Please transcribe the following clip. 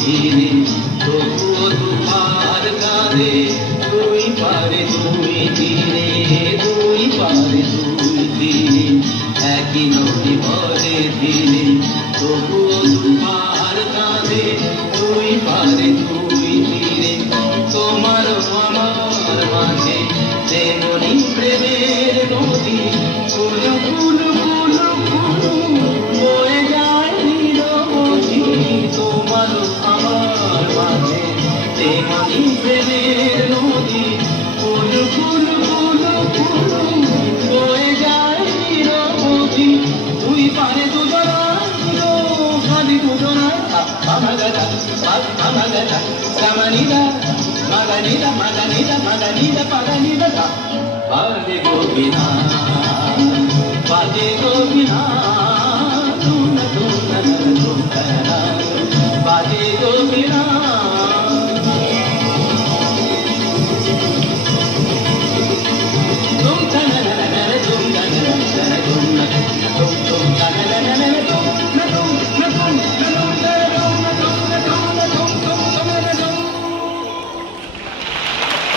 ধীরে তবুও তোমার গানে দুই পারে দুই তীরে দুই পারে দুই তীরে একই নদী বলে ধীরে তবুও তোমার গানে দুই পারে দুই তীরে তোমার আমার মাঝে যেমনি প্রেমের নদী কুলু কুলু কুলু কুলু বয়ে যায় নিরবধি তোমার আমার মাঝে যেমনি প্রেমের নদী কুলু কুলু কুলু কুলু বয়ে যায় নিরবধি দুই পারে দুজনা খালি দুজনা আমাগা আমাগা সামানিদা Maganida, Maganida, Maganida, Paganida, Paganida,